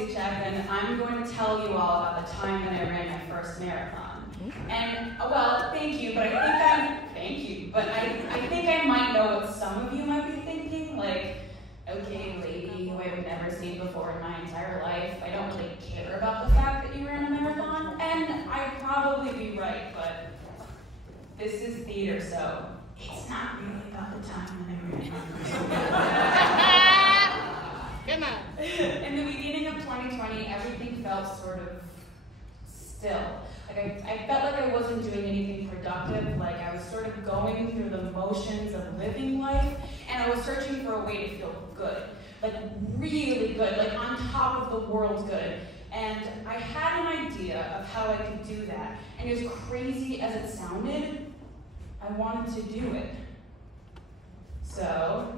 Souchack, and I'm going to tell you all about the time that I ran my first marathon. And, well, thank you, but I think I might know what some of you might be thinking, like, okay, lady who I've never seen before in my entire life, I don't really care about the fact that you ran a marathon, and I'd probably be right, but this is theater, so it's not really about the time when I ran my first marathon. Come on. In the beginning of 2020, everything felt sort of still. Like I felt like I wasn't doing anything productive, like I was sort of going through the motions of living life, and I was searching for a way to feel good, like really good, like on top of the world good. And I had an idea of how I could do that, and as crazy as it sounded, I wanted to do it. So,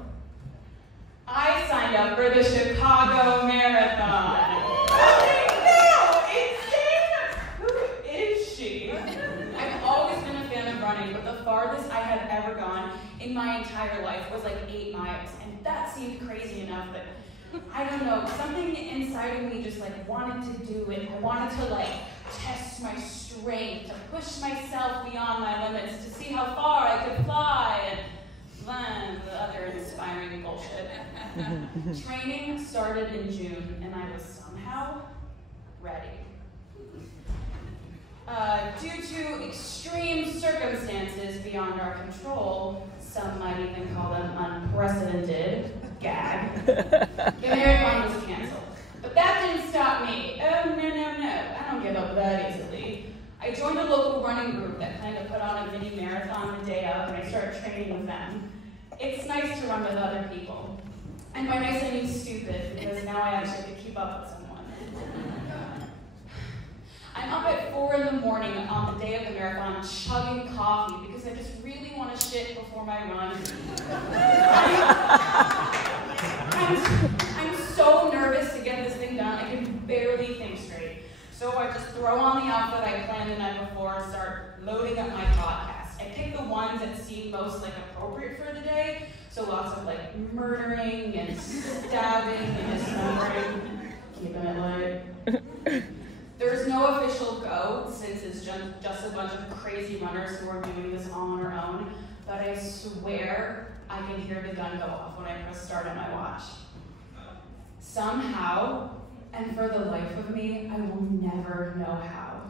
I signed up for the Chicago Marathon. I've always been a fan of running, but the farthest I had ever gone in my entire life was like 8 miles, and that seemed crazy enough, but I don't know, something inside of me just like wanted to do it. I wanted to like test my strength, to push myself beyond my limits, to see how far I could fly, and the other inspiring bullshit. Training started in June, and I was somehow ready. Due to extreme circumstances beyond our control, some might even call them unprecedented, gag, the marathon was canceled. But that didn't stop me. Oh, no, I don't give up that easily. I joined a local running group that planned to put on a mini marathon the day of, and I started training with them. It's nice to run with other people. And by nice I mean stupid, because now I actually have to keep up with someone. I'm up at 4 in the morning on the day of the marathon chugging coffee because I just really want to shit before my run. I'm so nervous to get this thing done, I can barely think straight. So I just throw on the outfit I planned the night before and start loading up my podcast. I pick the ones that seem most like appropriate for the day, so lots of like murdering and stabbing and dismembering, keeping it light. There's no official go, since it's just a bunch of crazy runners who are doing this all on their own, but I swear I can hear the gun go off when I press start on my watch. Somehow, and for the life of me, I will never know how,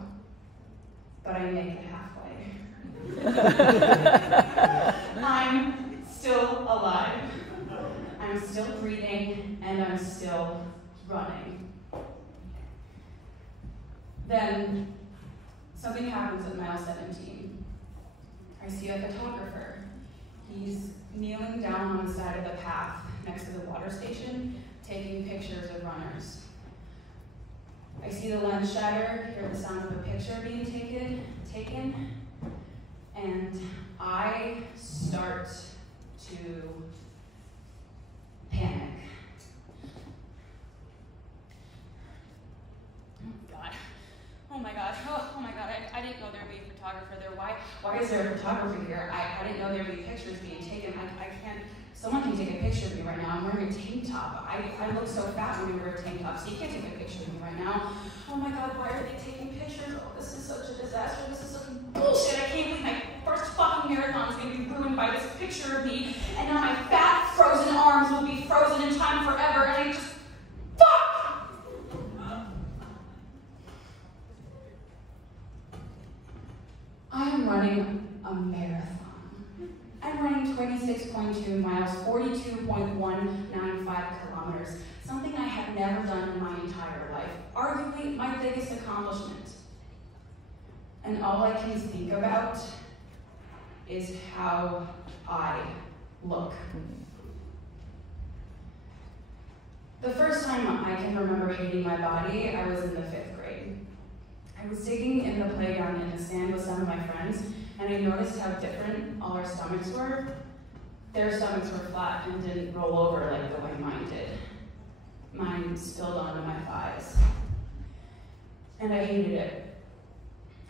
but I make it halfway. I'm still alive. I'm still breathing, and I'm still running. Then, something happens at mile 17. I see a photographer. He's kneeling down on the side of the path next to the water station, taking pictures of runners. I see the lens shatter, hear the sound of a picture being taken, and I start to panic. Oh my god, I didn't know there'd be a photographer there. Why is there a photographer here? I didn't know there'd be pictures being taken. I can't, someone can take a picture of me right now. I'm wearing a tank top. I look so fat when we wear tank tops, so you can't take a picture of me right now. Oh my god, why are they taking pictures? Oh, this is such a disaster. This is such bullshit. I can't believe my first fucking marathon is gonna be ruined by this picture of me, and now my fat, frozen arms will be frozen in time forever, and I just, fuck! I am running a marathon. I'm running 26.2 miles, 42.195 kilometers, something I have never done in my entire life, arguably my biggest accomplishment. And all I can think about is how I look. The first time I can remember hating my body, I was in the 5th grade. I was digging in the playground in a stand with some of my friends, and I noticed how different all our stomachs were. Their stomachs were flat and didn't roll over like the way mine did. Mine spilled onto my thighs. And I hated it.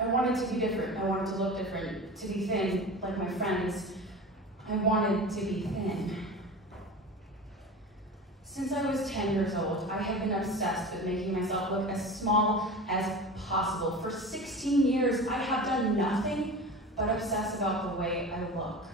I wanted to be different. I wanted to look different, to be thin like my friends. I wanted to be thin. Since I was 10 years old, I have been obsessed with making myself look as small as possible. For 16 years, I have done nothing but obsess about the way I look.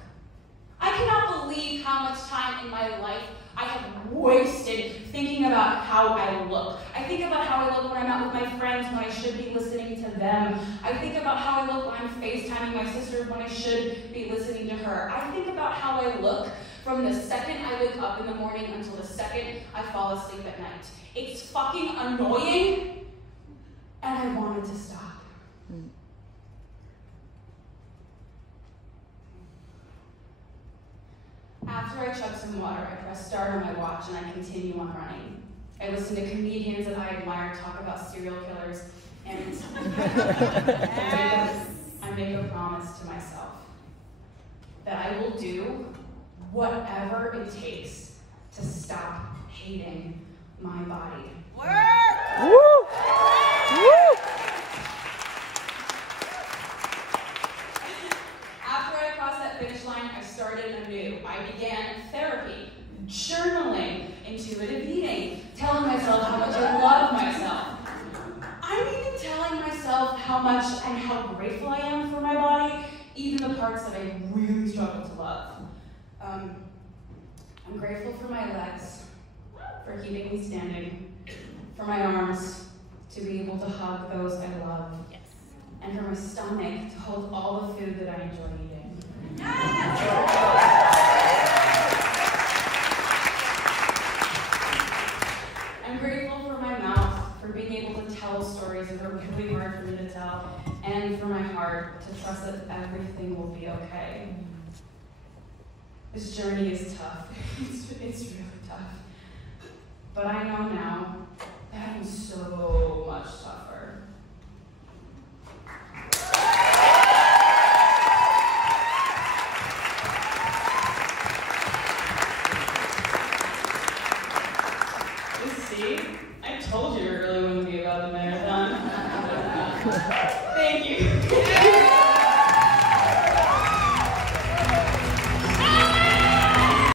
I cannot believe how much time in my life I have wasted thinking about how I look. I think about how I look when I'm out with my friends when I should be listening to them. I think about how I look when I'm FaceTiming my sister when I should be listening to her. I think about how I look from the second I wake up in the morning until the second I fall asleep at night. It's fucking annoying, and I wanted to stop. After I chug some water, I press start on my watch and I continue on running. I listen to comedians that I admire talk about serial killers, and I make a promise to myself that I will do whatever it takes to stop hating my body. Woo! Woo! After I crossed that finish line, I started anew. I began therapy, journaling, intuitive eating, telling myself how much I love myself. I'm even telling myself how much and how grateful I am for my body, even the parts that I really struggle to love. I'm grateful for my legs, for keeping me standing, for my arms, to be able to hug those I love, and for my stomach to hold all the food that I enjoy eating. I'm grateful for my mouth, for being able to tell stories that are really hard for me to tell, and for my heart to trust that everything will be okay. This journey is tough. It's really tough. But I know now that I'm so much tougher. See? I told you it really wouldn't be about the marathon. Thank you.